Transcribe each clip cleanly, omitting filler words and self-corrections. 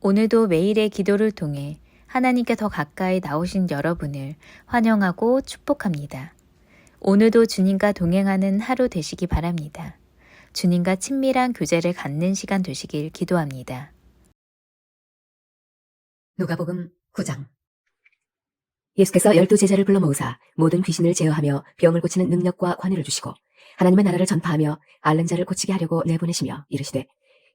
오늘도 매일의 기도를 통해 하나님께 더 가까이 나오신 여러분을 환영하고 축복합니다. 오늘도 주님과 동행하는 하루 되시기 바랍니다. 주님과 친밀한 교제를 갖는 시간 되시길 기도합니다. 누가복음 9장. 예수께서 12제자를 불러 모으사 모든 귀신을 제어하며 병을 고치는 능력과 권위를 주시고 하나님의 나라를 전파하며 앓는 자를 고치게 하려고 내보내시며 이르시되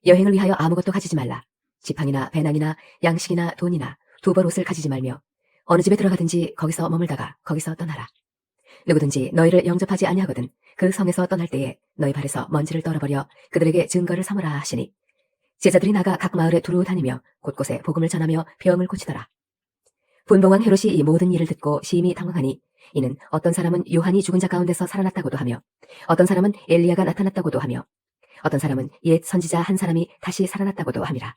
여행을 위하여 아무것도 가지지 말라. 지팡이나 배낭이나 양식이나 돈이나 두 벌 옷을 가지지 말며 어느 집에 들어가든지 거기서 머물다가 거기서 떠나라. 누구든지 너희를 영접하지 아니하거든 그 성에서 떠날 때에 너희 발에서 먼지를 떨어버려 그들에게 증거를 삼으라 하시니 제자들이 나가 각 마을에 두루 다니며 곳곳에 복음을 전하며 병을 고치더라. 분봉왕 헤롯이 이 모든 일을 듣고 심히 당황하니 이는 어떤 사람은 요한이 죽은 자 가운데서 살아났다고도 하며 어떤 사람은 엘리야가 나타났다고도 하며 어떤 사람은 옛 선지자 한 사람이 다시 살아났다고도 함이라.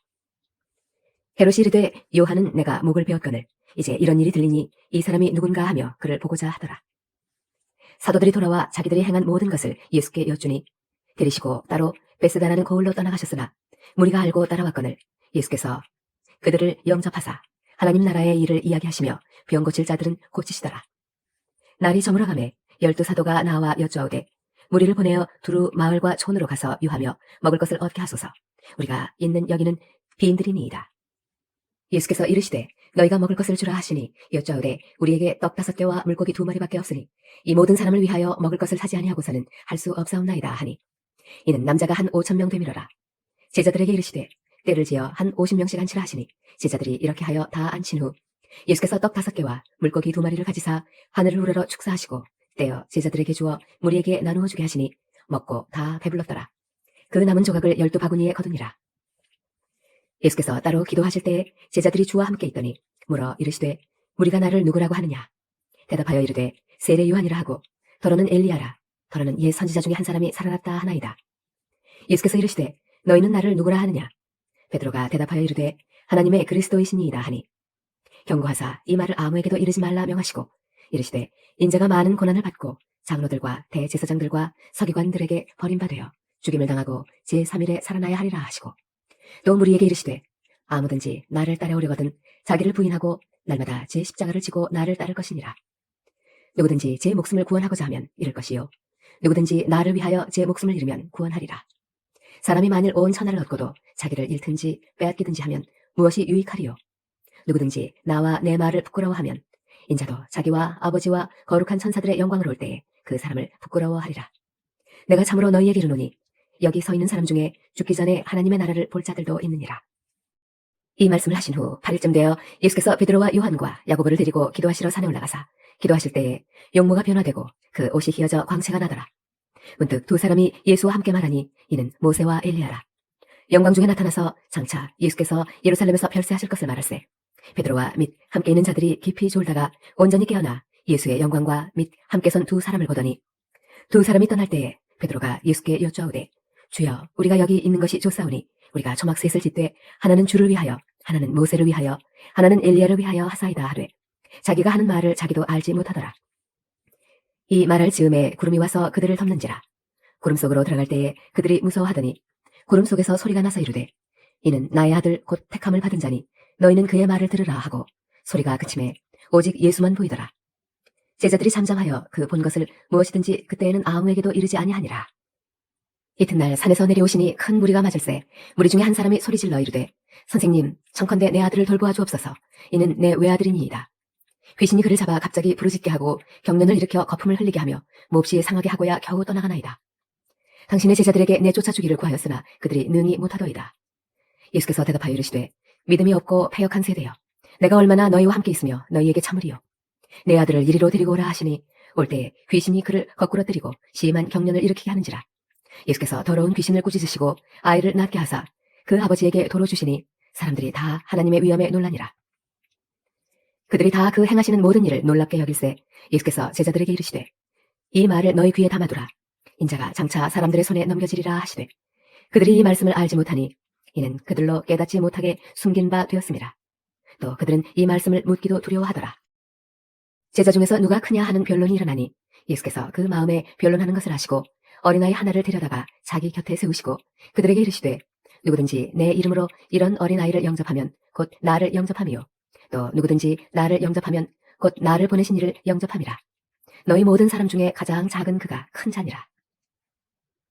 헤롯이 이르되 요한은 내가 목을 베었거늘 이제 이런 일이 들리니 이 사람이 누군가 하며 그를 보고자 하더라. 사도들이 돌아와 자기들이 행한 모든 것을 예수께 여쭈니 데리시고 따로 베스다라는 거울로 떠나가셨으나 무리가 알고 따라왔거늘 예수께서 그들을 영접하사 하나님 나라의 일을 이야기하시며 병 고칠 자들은 고치시더라. 날이 저물어가매 12사도가 나와 여쭈어오되 무리를 보내어 두루 마을과 촌으로 가서 유하며 먹을 것을 얻게 하소서. 우리가 있는 여기는 빈들이니이다. 예수께서 이르시되 너희가 먹을 것을 주라 하시니 여쭈어오되 우리에게 떡 5개와 물고기 2마리밖에 없으니 이 모든 사람을 위하여 먹을 것을 사지 아니하고서는 할 수 없사옵나이다 하니 이는 남자가 한 5,000명 되밀어라. 제자들에게 이르시되 때를 지어 한 50명씩 앉히라 하시니 제자들이 이렇게 하여 다 앉힌 후 예수께서 떡 5개와 물고기 2마리를 가지사 하늘을 우러러 축사하시고 떼어 제자들에게 주어 무리에게 나누어 주게 하시니 먹고 다 배불렀더라. 그 남은 조각을 12바구니에 거두니라. 예수께서 따로 기도하실 때에 제자들이 주와 함께 있더니 물어 이르시되 무리가 나를 누구라고 하느냐. 대답하여 이르되 세례 요한이라 하고 더러는 엘리야라. 더러는 옛 선지자 중에 한 사람이 살아났다 하나이다. 예수께서 이르시되 너희는 나를 누구라 하느냐. 베드로가 대답하여 이르되 하나님의 그리스도이시니이다 하니 경고하사 이 말을 아무에게도 이르지 말라 명하시고 이르시되 인자가 많은 고난을 받고 장로들과 대제사장들과 서기관들에게 버림받아 죽임을 당하고 제3일에 살아나야 하리라 하시고 또 무리에게 이르시되 아무든지 나를 따라오려거든 자기를 부인하고 날마다 제 십자가를 지고 나를 따를 것이니라. 누구든지 제 목숨을 구원하고자 하면 잃을 것이요 누구든지 나를 위하여 제 목숨을 잃으면 구원하리라. 사람이 만일 온 천하를 얻고도 자기를 잃든지 빼앗기든지 하면 무엇이 유익하리요. 누구든지 나와 내 말을 부끄러워하면 인자도 자기와 아버지와 거룩한 천사들의 영광을 올 때에 그 사람을 부끄러워하리라. 내가 참으로 너희에게 이르노니 여기 서 있는 사람 중에 죽기 전에 하나님의 나라를 볼 자들도 있느니라. 이 말씀을 하신 후 8일쯤 되어 예수께서 베드로와 요한과 야고보를 데리고 기도하시러 산에 올라가사 기도하실 때에 용모가 변화되고 그 옷이 휘어져 광채가 나더라. 문득 두 사람이 예수와 함께 말하니 이는 모세와 엘리야라. 영광 중에 나타나서 장차 예수께서 예루살렘에서 별세하실 것을 말할세 베드로와 및 함께 있는 자들이 깊이 졸다가 온전히 깨어나 예수의 영광과 및 함께 선 두 사람을 보더니 두 사람이 떠날 때에 베드로가 예수께 여쭈어오되 주여 우리가 여기 있는 것이 좋사오니 우리가 초막셋을 짓되 하나는 주를 위하여 하나는 모세를 위하여 하나는 엘리야를 위하여 하사이다 하되 자기가 하는 말을 자기도 알지 못하더라. 이 말할 즈음에 구름이 와서 그들을 덮는지라. 구름 속으로 들어갈 때에 그들이 무서워하더니 구름 속에서 소리가 나서 이르되 이는 나의 아들 곧 택함을 받은 자니 너희는 그의 말을 들으라 하고 소리가 그침에 오직 예수만 보이더라. 제자들이 잠잠하여 그 본 것을 무엇이든지 그때에는 아무에게도 이르지 아니하니라. 이튿날 산에서 내려오시니 큰 무리가 맞을세 무리 중에 한 사람이 소리질러 이르되 선생님 청컨대 내 아들을 돌보아 주옵소서. 이는 내 외아들이니이다. 귀신이 그를 잡아 갑자기 부르짖게 하고 경련을 일으켜 거품을 흘리게 하며 몹시 상하게 하고야 겨우 떠나가나이다. 당신의 제자들에게 내쫓아 주기를 구하였으나 그들이 능히 못하더이다. 예수께서 대답하여 이르시되 믿음이 없고 패역한 세대여 내가 얼마나 너희와 함께 있으며 너희에게 참으리요. 내 아들을 이리로 데리고 오라 하시니 올 때에 귀신이 그를 거꾸로 때리고 심한 경련을 일으키게 하는지라. 예수께서 더러운 귀신을 꾸짖으시고 아이를 낫게 하사 그 아버지에게 도로 주시니 사람들이 다 하나님의 위엄에 놀라니라. 그들이 다 그 행하시는 모든 일을 놀랍게 여길세 예수께서 제자들에게 이르시되 이 말을 너희 귀에 담아두라. 인자가 장차 사람들의 손에 넘겨지리라 하시되 그들이 이 말씀을 알지 못하니 이는 그들로 깨닫지 못하게 숨긴 바 되었습니다. 또 그들은 이 말씀을 묻기도 두려워하더라. 제자 중에서 누가 크냐 하는 변론이 일어나니 예수께서 그 마음에 변론하는 것을 아시고 어린아이 하나를 데려다가 자기 곁에 세우시고 그들에게 이르시되 누구든지 내 이름으로 이런 어린아이를 영접하면 곧 나를 영접함이요. 또 누구든지 나를 영접하면 곧 나를 보내신 이를 영접함이라. 너희 모든 사람 중에 가장 작은 그가 큰 자니라.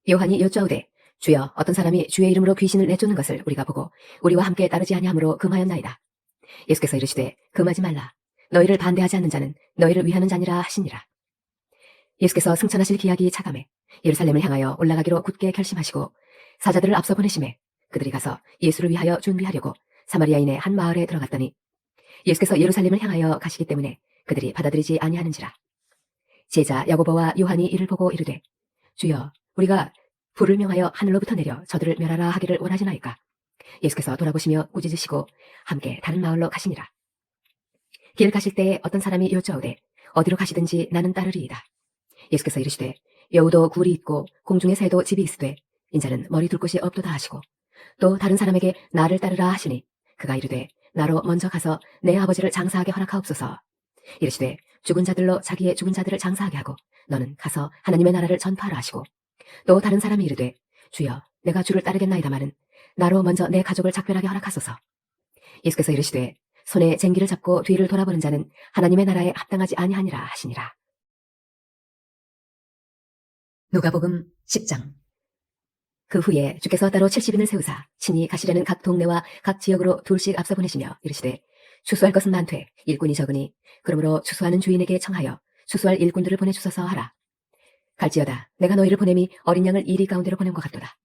요한이 여쭈아오되 주여 어떤 사람이 주의 이름으로 귀신을 내쫓는 것을 우리가 보고 우리와 함께 따르지 아니하므로 금하였나이다. 예수께서 이르시되 금하지 말라. 너희를 반대하지 않는 자는 너희를 위하는 자니라 하시니라. 예수께서 승천하실 기약이 차감해 예루살렘을 향하여 올라가기로 굳게 결심하시고 사자들을 앞서 보내심에 그들이 가서 예수를 위하여 준비하려고 사마리아인의 한 마을에 들어갔더니 예수께서 예루살렘을 향하여 가시기 때문에 그들이 받아들이지 아니하는지라. 제자 야고보와 요한이 이를 보고 이르되 주여 우리가 불을 명하여 하늘로부터 내려 저들을 멸하라 하기를 원하시나이까. 예수께서 돌아보시며 꾸짖으시고 함께 다른 마을로 가시니라. 길 가실 때에 어떤 사람이 여쭈아오되 어디로 가시든지 나는 따르리이다. 예수께서 이르시되 여우도 굴이 있고 공중의 새도 집이 있으되 인자는 머리 둘 곳이 없도다 하시고 또 다른 사람에게 나를 따르라 하시니 그가 이르되 나로 먼저 가서 내 아버지를 장사하게 허락하옵소서. 이르시되 죽은 자들로 자기의 죽은 자들을 장사하게 하고 너는 가서 하나님의 나라를 전파하라 하시고 또 다른 사람이 이르되 주여 내가 주를 따르겠나이다마는 나로 먼저 내 가족을 작별하게 허락하소서. 예수께서 이르시되 손에 쟁기를 잡고 뒤를 돌아보는 자는 하나님의 나라에 합당하지 아니하니라 하시니라. 누가복음 10장. 그 후에 주께서 따로 70인을 세우사 친히 가시려는 각 동네와 각 지역으로 둘씩 앞서 보내시며 이르시되 추수할 것은 많되 일꾼이 적으니 그러므로 추수하는 주인에게 청하여 추수할 일꾼들을 보내주소서 하라. 갈지어다 내가 너희를 보냄이 어린 양을 이리 가운데로 보낸 것 같도다.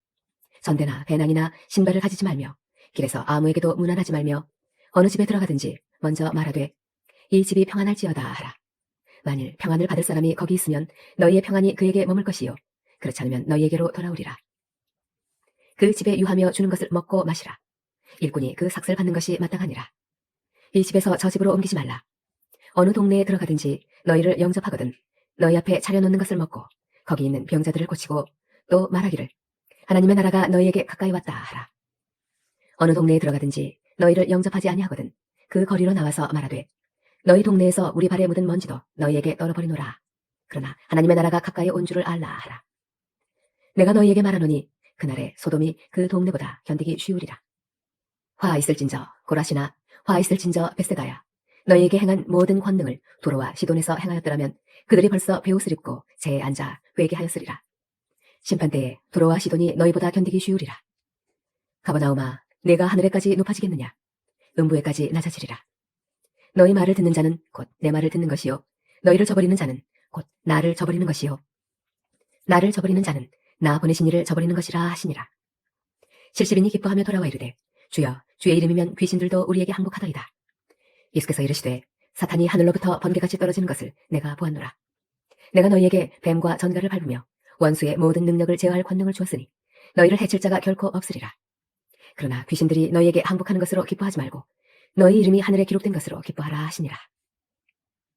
전대나 배낭이나 신발을 가지지 말며 길에서 아무에게도 문안하지 말며 어느 집에 들어가든지 먼저 말하되 이 집이 평안할지어다 하라. 만일 평안을 받을 사람이 거기 있으면 너희의 평안이 그에게 머물 것이요 그렇지 않으면 너희에게로 돌아오리라. 그 집에 유하며 주는 것을 먹고 마시라. 일꾼이 그 삭슬 받는 것이 마땅하니라. 이 집에서 저 집으로 옮기지 말라. 어느 동네에 들어가든지 너희를 영접하거든 너희 앞에 차려놓는 것을 먹고 거기 있는 병자들을 고치고 또 말하기를 하나님의 나라가 너희에게 가까이 왔다 하라. 어느 동네에 들어가든지 너희를 영접하지 아니하거든 그 거리로 나와서 말하되 너희 동네에서 우리 발에 묻은 먼지도 너희에게 떨어버리노라. 그러나 하나님의 나라가 가까이 온 줄을 알라 하라. 내가 너희에게 말하노니 그날에 소돔이 그 동네보다 견디기 쉬우리라. 화 있을진저 고라시나 화 있을진저 벳세다야. 너희에게 행한 모든 권능을 도로와 시돈에서 행하였더라면 그들이 벌써 베옷을 입고 재에 앉아 회개하였으리라. 심판때에 도로와 시돈이 너희보다 견디기 쉬우리라. 가버나움아 내가 하늘에까지 높아지겠느냐. 음부에까지 낮아지리라. 너희 말을 듣는 자는 곧 내 말을 듣는 것이요 너희를 저버리는 자는 곧 나를 저버리는 것이요 나를 저버리는 자는 나 보내신 이를 저버리는 것이라 하시니라. 70인이 기뻐하며 돌아와 이르되 주여 주의 이름이면 귀신들도 우리에게 항복하더이다. 예수께서 이르시되 사탄이 하늘로부터 번개같이 떨어지는 것을 내가 보았노라. 내가 너희에게 뱀과 전갈을 밟으며 원수의 모든 능력을 제어할 권능을 주었으니 너희를 해칠 자가 결코 없으리라. 그러나 귀신들이 너희에게 항복하는 것으로 기뻐하지 말고 너희 이름이 하늘에 기록된 것으로 기뻐하라 하시니라.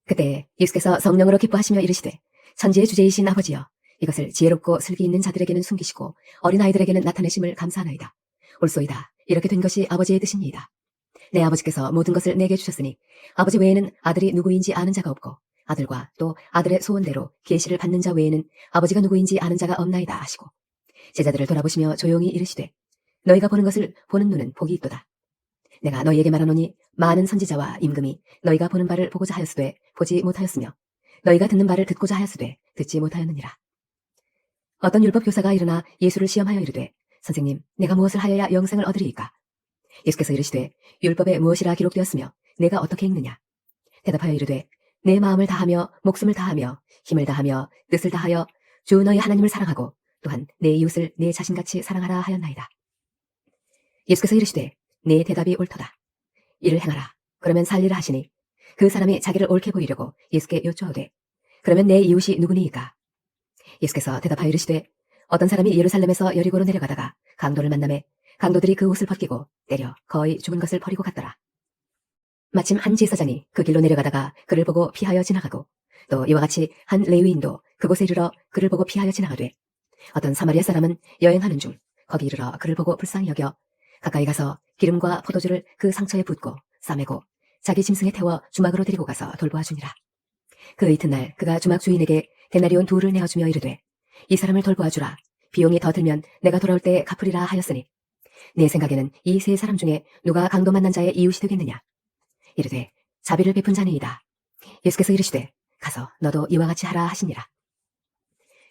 그때 예수께서 성령으로 기뻐하시며 이르시되 천지의 주제이신 아버지여 이것을 지혜롭고 슬기 있는 자들에게는 숨기시고 어린아이들에게는 나타내심을 감사하나이다. 옳소이다. 이렇게 된 것이 아버지의 뜻이니이다. 내 아버지께서 모든 것을 내게 주셨으니 아버지 외에는 아들이 누구인지 아는 자가 없고 아들과 또 아들의 소원대로 계시를 받는 자 외에는 아버지가 누구인지 아는 자가 없나이다 하시고 제자들을 돌아보시며 조용히 이르시되 너희가 보는 것을 보는 눈은 복이 있도다. 내가 너희에게 말하노니 많은 선지자와 임금이 너희가 보는 바를 보고자 하였으되 보지 못하였으며 너희가 듣는 바를 듣고자 하였으되 듣지 못하였느니라. 어떤 율법 교사가 일어나 예수를 시험하여 이르되 선생님 내가 무엇을 하여야 영생을 얻으리이까. 예수께서 이르시되 율법에 무엇이라 기록되었으며 내가 어떻게 읽느냐. 대답하여 이르되 내 마음을 다하며 목숨을 다하며 힘을 다하며 뜻을 다하여 주 너희 하나님을 사랑하고 또한 내 이웃을 내 자신같이 사랑하라 하였나이다. 예수께서 이르시되 내 대답이 옳도다. 이를 행하라. 그러면 살리라 하시니 그 사람이 자기를 옳게 보이려고 예수께 여쭈어되 그러면 내 이웃이 누구니이까. 예수께서 대답하여 이르시되 어떤 사람이 예루살렘에서 여리고로 내려가다가 강도를 만나매 강도들이 그 옷을 벗기고 때려 거의 죽은 것을 버리고 갔더라. 마침 한 제사장이 그 길로 내려가다가 그를 보고 피하여 지나가고 또 이와 같이 한 레위인도 그곳에 이르러 그를 보고 피하여 지나가되 어떤 사마리아 사람은 여행하는 중 거기 이르러 그를 보고 불쌍히 여겨 가까이 가서 기름과 포도주를 그 상처에 붓고 싸매고 자기 짐승에 태워 주막으로 데리고 가서 돌보아 주니라. 그 이튿날 그가 주막 주인에게 데나리온 2를 내어주며 이르되 이 사람을 돌보아 주라. 비용이 더 들면 내가 돌아올 때에 갚으리라 하였으니 내 생각에는 이 세 사람 중에 누가 강도 만난 자의 이웃이 되겠느냐? 이르되 자비를 베푼 자니이다. 예수께서 이르시되 가서 너도 이와 같이 하라 하시니라.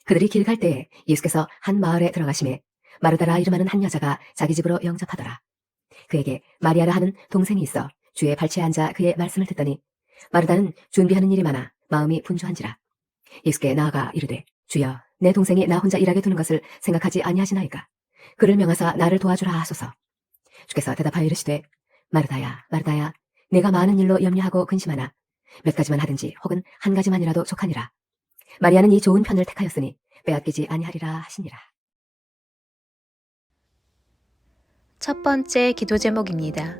그들이 길 갈 때에 예수께서 한 마을에 들어가심에 마르다라 이름하는 한 여자가 자기 집으로 영접하더라. 그에게 마리아라 하는 동생이 있어 주의 발치에 앉아 그의 말씀을 듣더니 마르다는 준비하는 일이 많아 마음이 분주한지라. 예수께 나아가 이르되 주여 내 동생이 나 혼자 일하게 두는 것을 생각하지 아니하시나이까. 그를 명하사 나를 도와주라 하소서. 주께서 대답하여 이르시되 마르다야 마르다야 내가 많은 일로 염려하고 근심하나 몇 가지만 하든지 혹은 한 가지만이라도 족하니라. 마리아는 이 좋은 편을 택하였으니 빼앗기지 아니하리라 하시니라. 첫 번째 기도 제목입니다.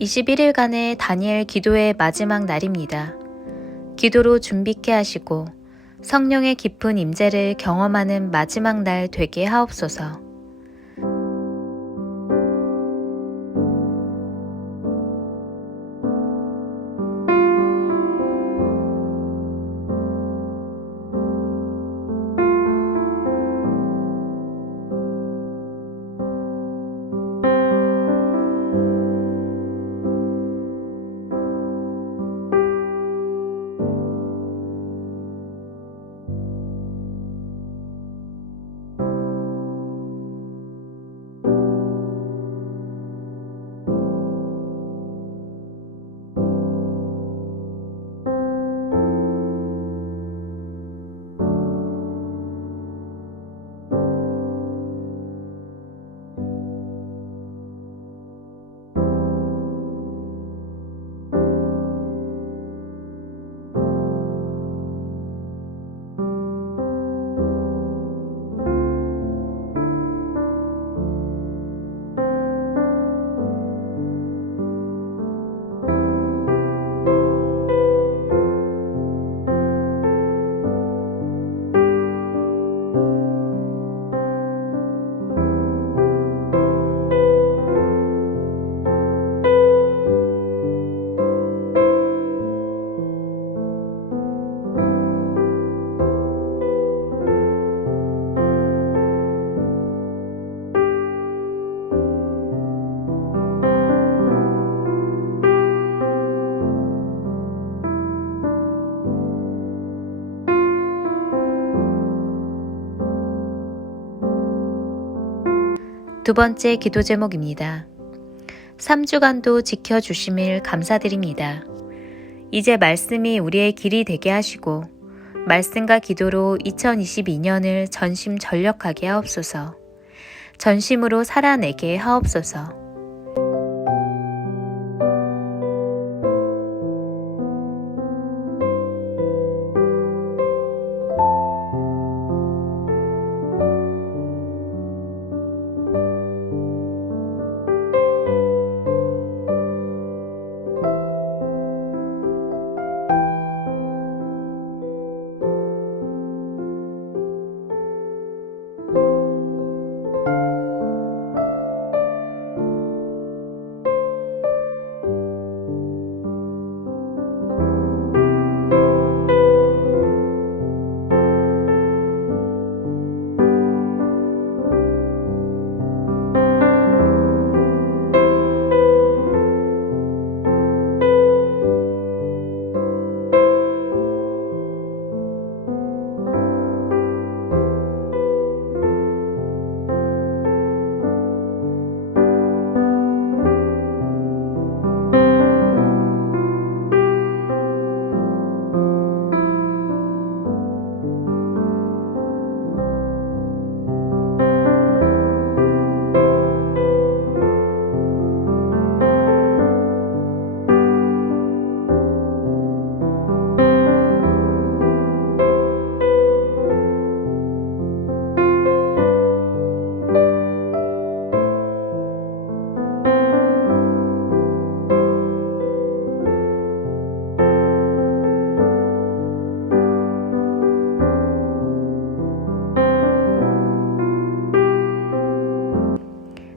21일간의 다니엘 기도의 마지막 날입니다. 기도로 준비케 하시고 성령의 깊은 임재를 경험하는 마지막 날 되게 하옵소서. 두 번째 기도 제목입니다. 3주간도 지켜주심을 감사드립니다. 이제 말씀이 우리의 길이 되게 하시고 말씀과 기도로 2022년을 전심전력하게 하옵소서. 전심으로 살아내게 하옵소서.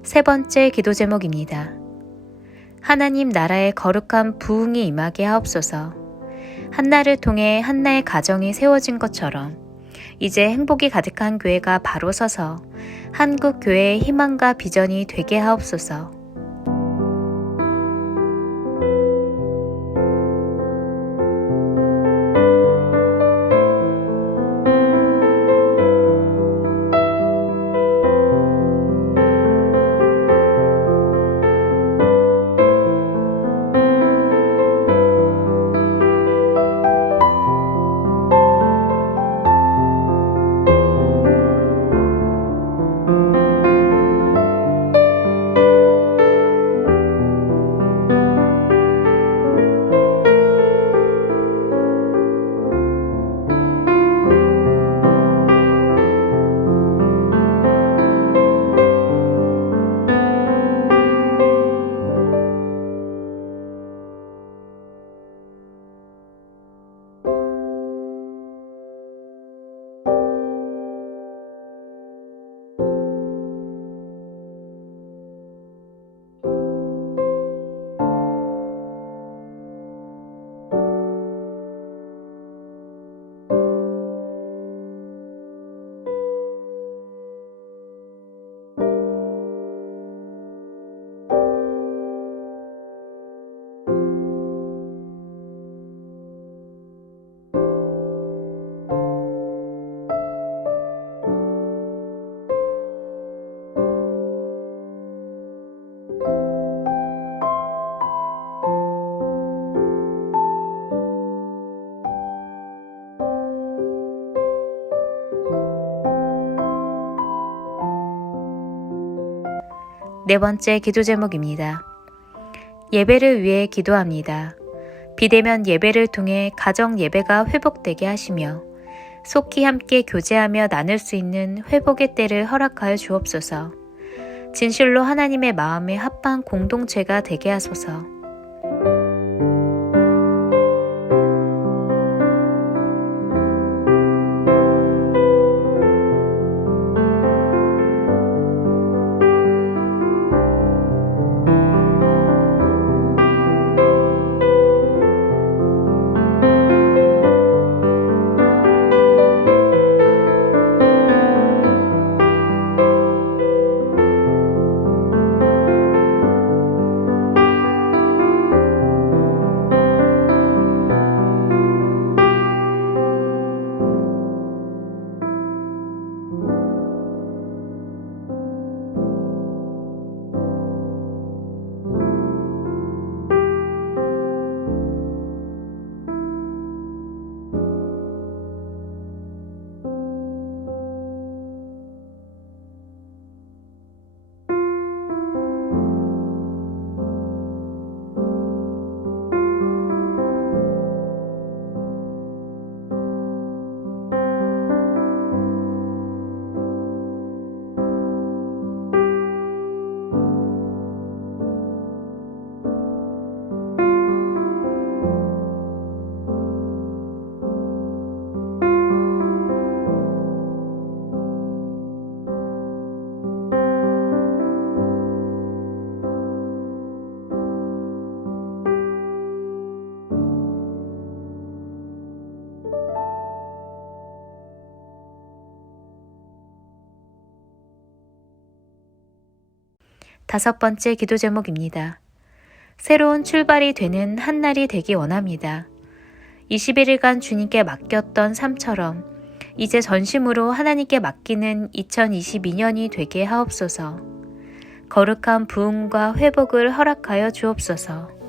세 번째 기도 제목입니다. 하나님 나라의 거룩한 부흥이 임하게 하옵소서. 한나를 통해 한나의 가정이 세워진 것처럼 이제 행복이 가득한 교회가 바로 서서 한국 교회의 희망과 비전이 되게 하옵소서. 네 번째 기도 제목입니다. 예배를 위해 기도합니다. 비대면 예배를 통해 가정 예배가 회복되게 하시며 속히 함께 교제하며 나눌 수 있는 회복의 때를 허락하여 주옵소서. 진실로 하나님의 마음에 합한 공동체가 되게 하소서. 다섯 번째 기도 제목입니다. 새로운 출발이 되는 한 날이 되기 원합니다. 21일간 주님께 맡겼던 삶처럼 이제 전심으로 하나님께 맡기는 2022년이 되게 하옵소서. 거룩한 부흥과 회복을 허락하여 주옵소서.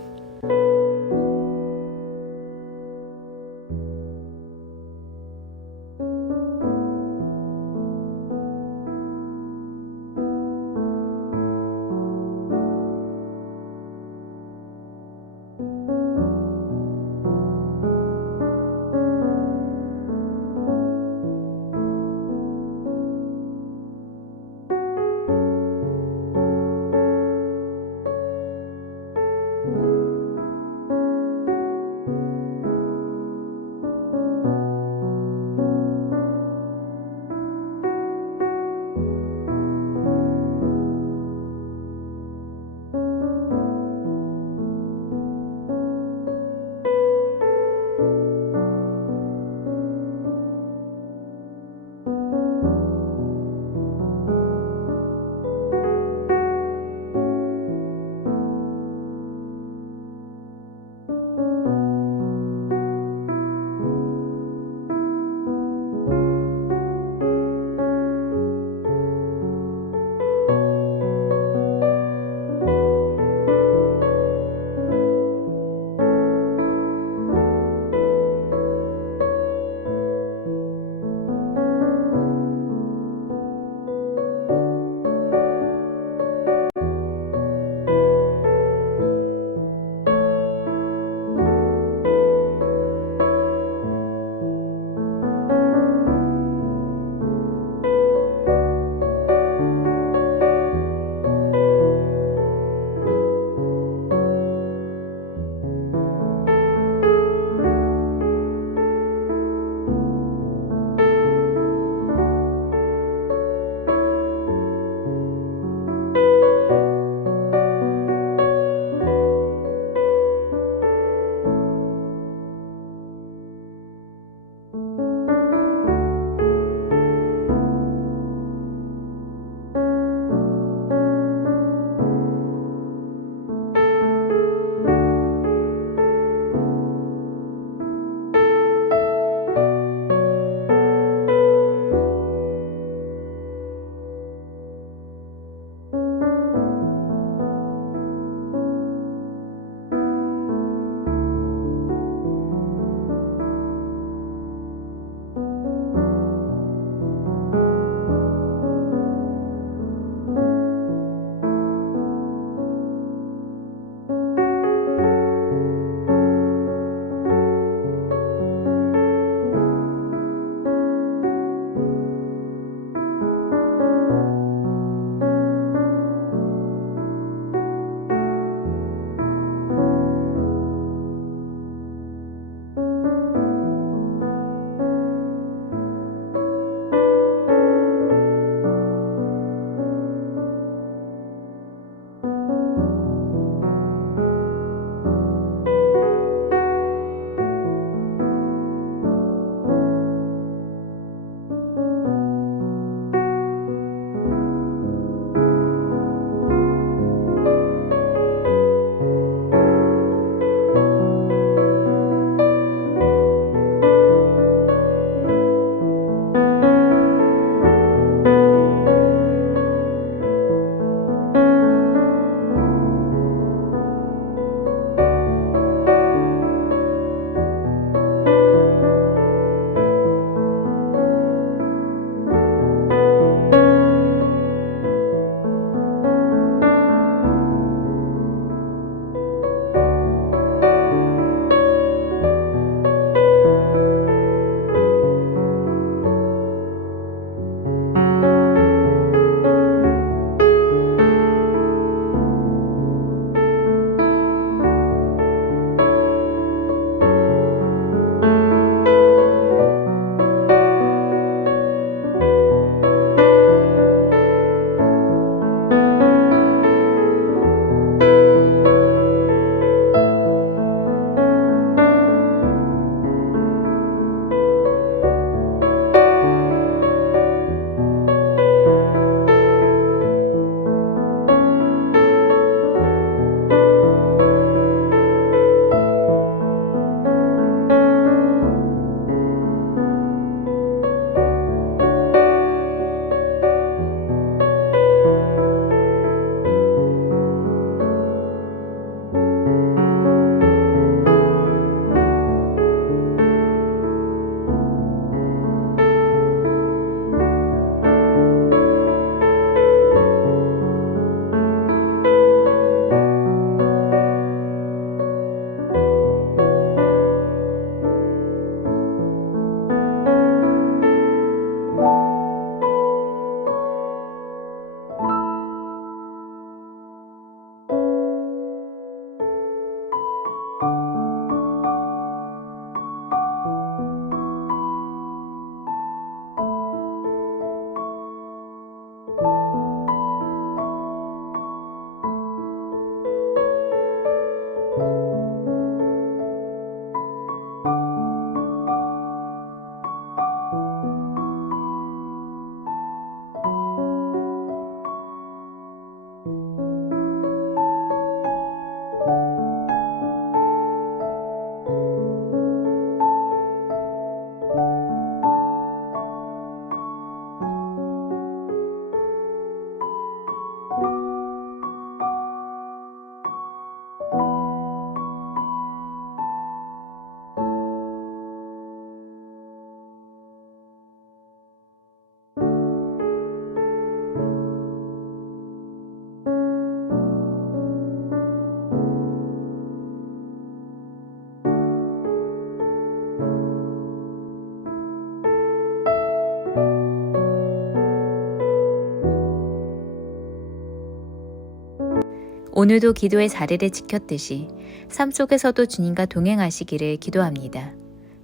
오늘도 기도의 자리를 지켰듯이 삶 속에서도 주님과 동행하시기를 기도합니다.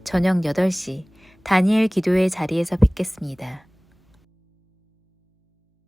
저녁 8시 다니엘 기도의 자리에서 뵙겠습니다.